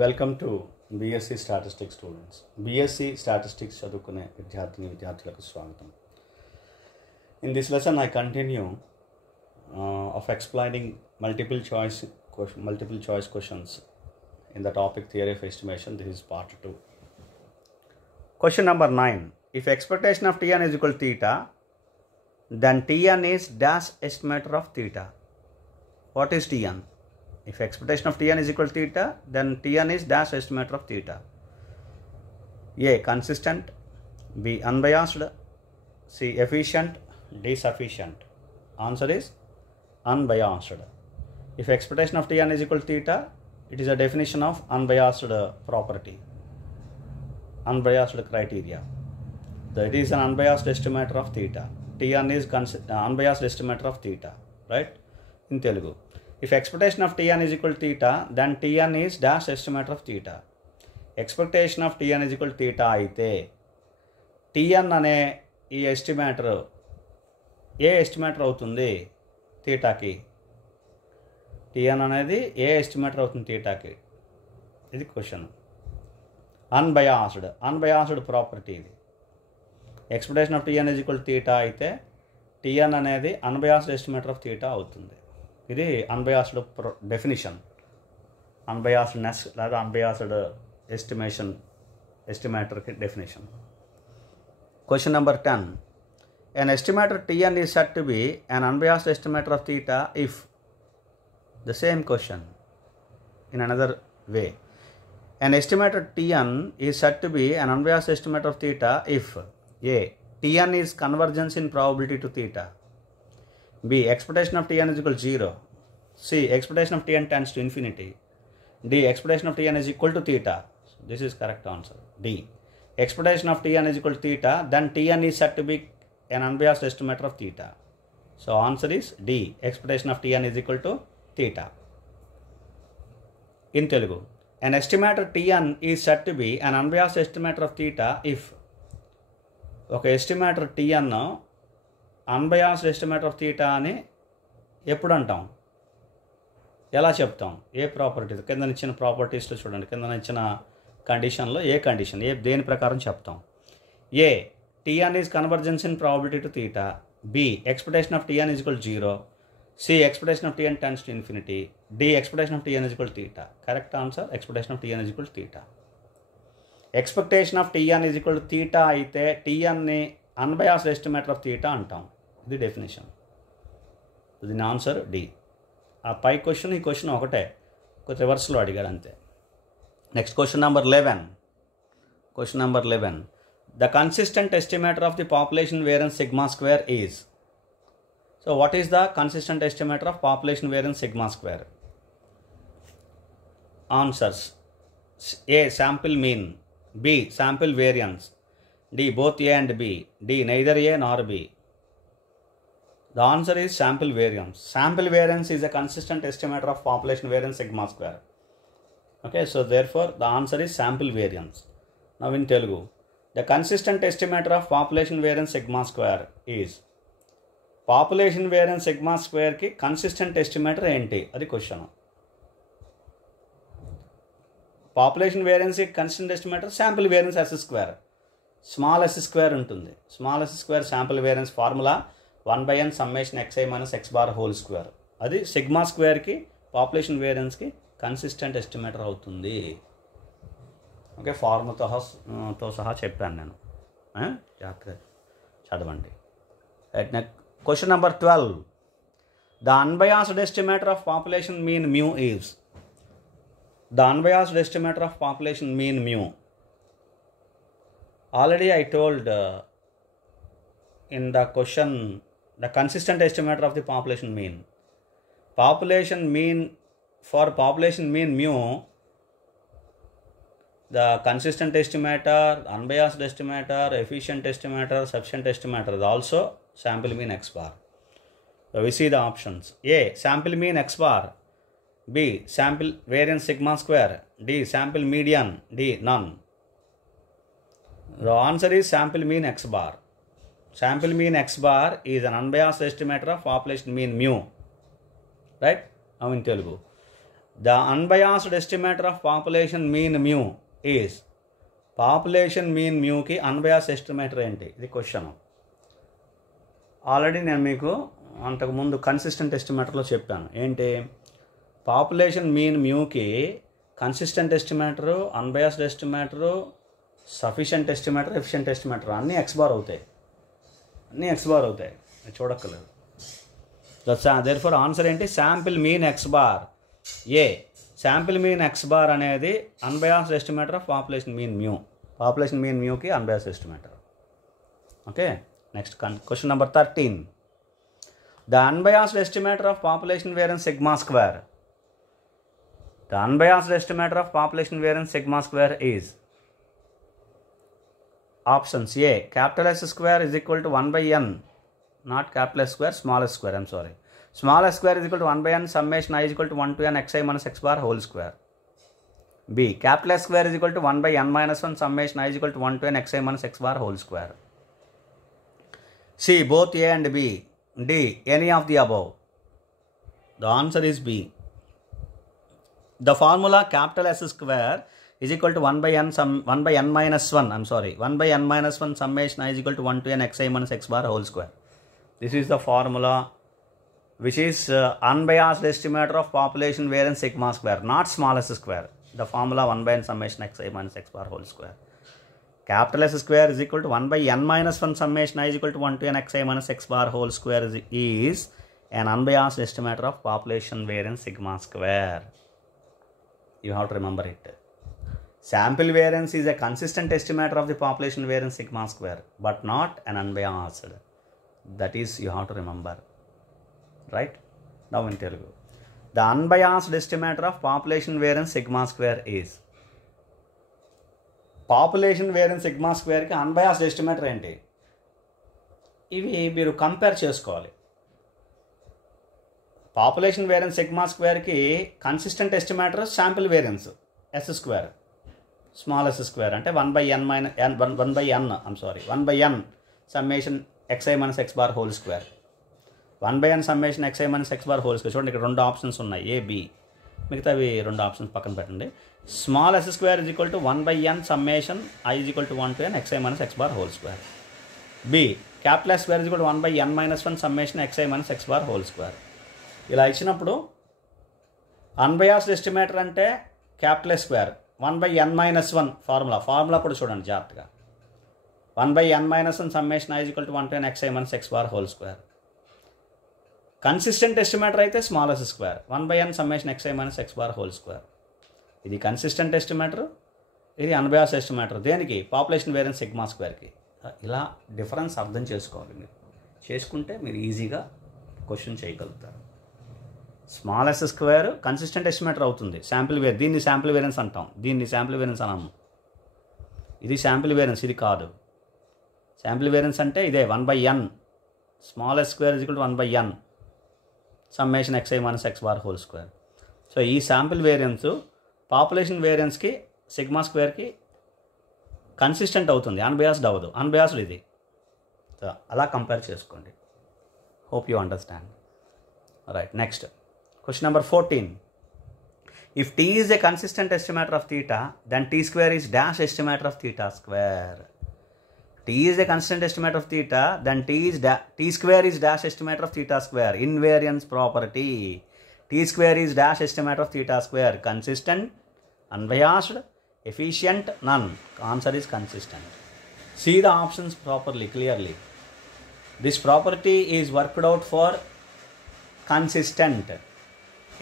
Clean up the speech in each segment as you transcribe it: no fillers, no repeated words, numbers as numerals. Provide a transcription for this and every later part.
Welcome to BSc statistics students. BSc statistics చదువుకునే విద్యార్థులకు స్వాగతం. In this lesson I continue of explaining multiple choice questions in the topic theory of estimation. This is part 2. Question number 9. If expectation of Tn is equal to theta, then Tn is dash estimator of theta. What is Tn? If expectation of Tn is equal to theta, then Tn is dash estimator of theta. A. Consistent. B. Unbiased. C. Efficient. D. Sufficient. Answer is unbiased. If expectation of Tn is equal to theta, it is a definition of unbiased property, unbiased criteria. That is an unbiased estimator of theta. Tn is unbiased estimator of theta, right? In Telugu, if expectation of Tn is equal to theta, then Tn is dash estimator of theta. Expectation of Tn is equal to theta అయితే Tn అనే ఈ estimator ఏ estimator అవుతుంది థీటాకి? Tn అనేది ఏ estimator అవుతుంది థీటాకి? ఇది question. Unbiased property ఇది. Expectation of Tn is equal to theta అయితే Tn అనేది అన్బయాస్డ్ ఎస్టిమేటర్ ఆఫ్ థీటా అవుతుంది. ఇది అన్బయాస్డ్ డెఫినిషన్, అన్బయాస్డ్నెస్ లేదా అన్బయాస్డ్ ఎస్టిమేటర్కి definition. Question number 10. An estimator Tn is said to be an unbiased estimator of theta if, the same question in another way. An estimator Tn is said to be an unbiased estimator of theta if A. Tn is convergence in probability to theta. B. Expectation of Tn is equal to 0. C. Expectation of Tn tends to infinity. D. Expectation of Tn is equal to theta. This is correct answer. D. Expectation of Tn is equal to theta, then Tn is said to be an unbiased estimator of theta. So answer is D. Expectation of Tn is equal to theta. In Telugu, an estimator Tn is said to be an unbiased estimator of theta if ఒక estimator Tn unbiased estimator of theta అని ఎప్పుడు అంటాం, ఎలా చెప్తాం? ఏ property కింద ఇచ్చిన ప్రాపర్టీస్లో చూడండి, కింద ఇచ్చిన కండిషన్లో ఏ కండిషన్ దేని ప్రకారం చెప్తాం? ఏ. Tn is convergence in probability to theta. B. Expectation of Tn is equal to 0. C. Expectation of Tn tends to infinity. D. Expectation of Tn is equal to theta. Correct answer, expectation of Tn is equal to theta. Expectation of Tn is equal to theta అయితే Tn ని unbiased estimator of theta అంటాం. ఇది definition. దీని answer D. ఆ పై question ఈ question ఒకటే, ఒక రివర్స్లో అడిగాడు అంతే. Next question number 11. Question number 11. The consistent estimator of the population variance sigma square is. So what is the consistent estimator of population variance sigma square? Answers: A. Sample mean. B. Sample variance. D. Both A and B. D. Neither A nor B. The answer is sample variance. Sample variance is a consistent estimator of population variance sigma square. Okay, so therefore the answer is sample variance. Now in Telugu, the consistent estimator of population variance sigma square is. Population variance sigma square ki consistent estimator ఏంటి? అది question. Population variance consistent estimator sample variance S square, small S square ఉంటుంది. Small S square sample variance formula 1/n summation xi minus x bar whole square. అది sigma స్క్వేర్కి population వేరియన్స్కి consistent estimator అవుతుంది. Okay, ఫార్ములాతో సహా చెప్పాను నేను, జాగ్రత్తగా చదవండి. Question number 12. The unbiased estimator of population mean mu is. The unbiased estimator of population mean mu. Already I told in the question the consistent estimator of the population mean. Population mean, for population mean mu, the consistent estimator, unbiased estimator, efficient estimator, sufficient estimator is also sample mean x bar. So we see the options. A. Sample mean x bar. B. Sample variance sigma square. D. Sample median. D. None. The answer is sample mean x bar. Sample mean x bar is an unbiased estimator of population mean mu. Right? Now in Telugu, the unbiased estimator of population mean mu is, population mean మ్యూకి unbiased estimator ఏంటి? ఇది question. Already నేను మీకు అంతకుముందు consistent ఎస్టిమేటర్లో చెప్పాను. ఏంటి? Population mean మ్యూకి consistent estimator, unbiased estimator, sufficient estimator, efficient estimator అన్నీ ఎక్స్ బార్ అవుతాయి. చూడక్కర్లేదు. దేర్ఫోర్ ఆన్సర్ ఏంటి? Sample mean X bar. A sample mean X bar అనేది unbiased estimator of population mean mu. Population mean మ్యూకి unbiased estimator. Okay, next question number 13. The unbiased estimator of population variance sigma square. The unbiased estimator of population variance sigma square is options. A capital S square is equal to 1 by n, not capital S square, small s square, I'm sorry. Small s square is equal to 1 by n summation I is equal to 1 to n xi minus x bar whole square. B capital S square is equal to 1 by n minus 1 summation I is equal to 1 to n xi minus x bar whole square. C both A and B. D any of the above. The answer is B. The formula capital S square is equal to 1 by n minus 1, I'm sorry, 1 by n minus 1 summation I is equal to 1 to n xi minus x bar whole square. This is the formula which is unbiased estimator of population variance sigma square, not small s square. The formula 1 by n summation xi minus x bar whole square. Capital S square is equal to 1 by n minus 1 summation I is equal to 1 to n xi minus x bar whole square is an unbiased estimator of population variance sigma square. You have to remember it. Sample variance is a consistent estimator of the population variance sigma square, but not an unbiased. That is, you have to remember. Right? Now in Telugu. The unbiased estimator of population variance sigma square is. Population variance sigma square ki unbiased estimator enti? ఇవి మీరు compare చేసుకోవాలి. Population variance sigma స్క్వేర్కి consistent estimator sample variance S square, small S square అంటే 1 by n minus n 1 by n, I'm sorry, 1 by n summation xi minus x bar whole square. 1 by n summation xi minus x bar whole square. చూడండి ఇక్కడ రెండు options ఉన్నాయి, A B. మిగతావి రెండు options పక్కన పెట్టండి. Small S square is equal to 1 by n summation i is equal to 1 to n xi minus x bar whole square. B capital S square is equal to 1 by n minus 1 summation xi minus x bar whole square. ఇలా ఇచ్చినప్పుడు unbiased estimator అంటే capital S square 1 by n minus 1 formula కూడా చూడండి జాగ్రత్తగా. 1 by n minus 1 summation i is equal to 1 to n xi minus x bar whole square. Consistent estimator అయితే small S square 1 by n summation xi minus x bar whole square. ఇది consistent estimator, ఇది unbiased estimator. దేనికి? Population variance sigma స్క్వేర్కి. ఇలా difference అర్థం చేసుకోవాలి. మీరు చేసుకుంటే మీరు ఈజీగా క్వశ్చన్ చేయగలుగుతారు. Small S square consistent estimator అవుతుంది. శాంపిల్ వేర్, దీన్ని శాంపిల్ వేరియన్స్ అంటాం, దీన్ని శాంపిల్ వేరియన్స్ అనము. ఇది శాంపిల్ వేరియన్స్, ఇది కాదు. శాంపిల్ వేరియన్స్ అంటే ఇదే 1 by n, small S square is equal to 1 by n summation xi minus x bar whole square. So ఈ శాంపిల్ వేరియన్స్ పాపులేషన్ వేరియన్స్కి సిగ్మా స్క్వేర్కి కన్సిస్టెంట్ అవుతుంది, అన్బయాస్డ్ అవ్వదు. అన్బయాస్డ్ ఇది. సో అలా కంపేర్ చేసుకోండి. Hope you understand. Right, next question number 14. If t is a consistent estimator of theta, then t square is dash estimator of theta square. T is a constant estimator of theta, then t square is dash estimator of theta square. Invariance property. T square is dash estimator of theta square. Consistent, unbiased, efficient, none. Answer is consistent. See the options properly, clearly. This property is worked out for consistent.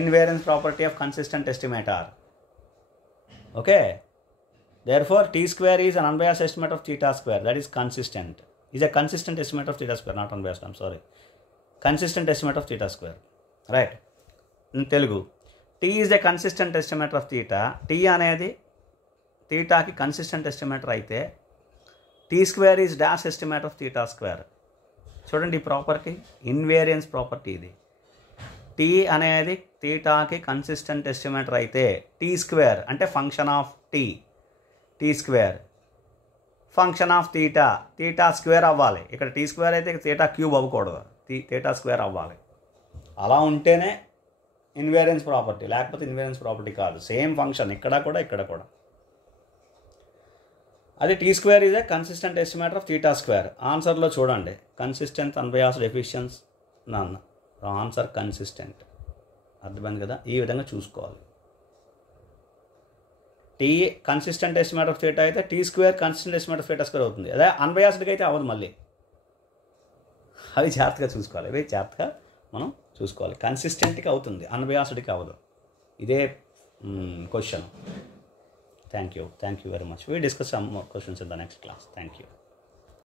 Invariance property of consistent estimator. Okay. Therefore, t square is an unbiased estimate of theta square. That is consistent. Is a consistent estimate of theta square, not unbiased. I'm sorry. Consistent estimate of theta square. Right. In Telugu, t is a consistent estimator of theta. T అనేది theta కి consistent estimator అయితే t square is dash estimate of theta square. చూడండి ఈ property, invariance property ఇది. t అనేది థీటాకి consistent estimator అయితే t square అంటే function of t square function of theta square అవ్వాలి. ఇక్కడ t స్క్వేర్ అయితే థీటా క్యూబ్ అవ్వకూడదు, థీటా స్క్వేర్ అవ్వాలి. అలా ఉంటేనే ఇన్వేరియన్స్ ప్రాపర్టీ, లేకపోతే ఇన్వేరియన్స్ ప్రాపర్టీ కాదు. సేమ్ ఫంక్షన్ ఇక్కడ కూడా. అది T square is a consistent estimator of theta square. ఆన్సర్లో చూడండి, consistent unbiased efficiency none answer consistent. అర్థమైంది కదా? ఈ విధంగా చూసుకోవాలి. T consistent estimator of theta అయితే T square consistent estimator of theta square అవుతుంది. అదే అన్బయాస్డ్గా అయితే అవ్వదు మళ్ళీ. అది జాగ్రత్తగా చూసుకోవాలి. ఇవి జాగ్రత్తగా మనం చూసుకోవాలి. కన్సిస్టెంట్గా అవుతుంది, అన్బయాస్డ్కి అవ్వదు. ఇదే question. Thank you very much. We discuss some more questions in the next class. Thank you.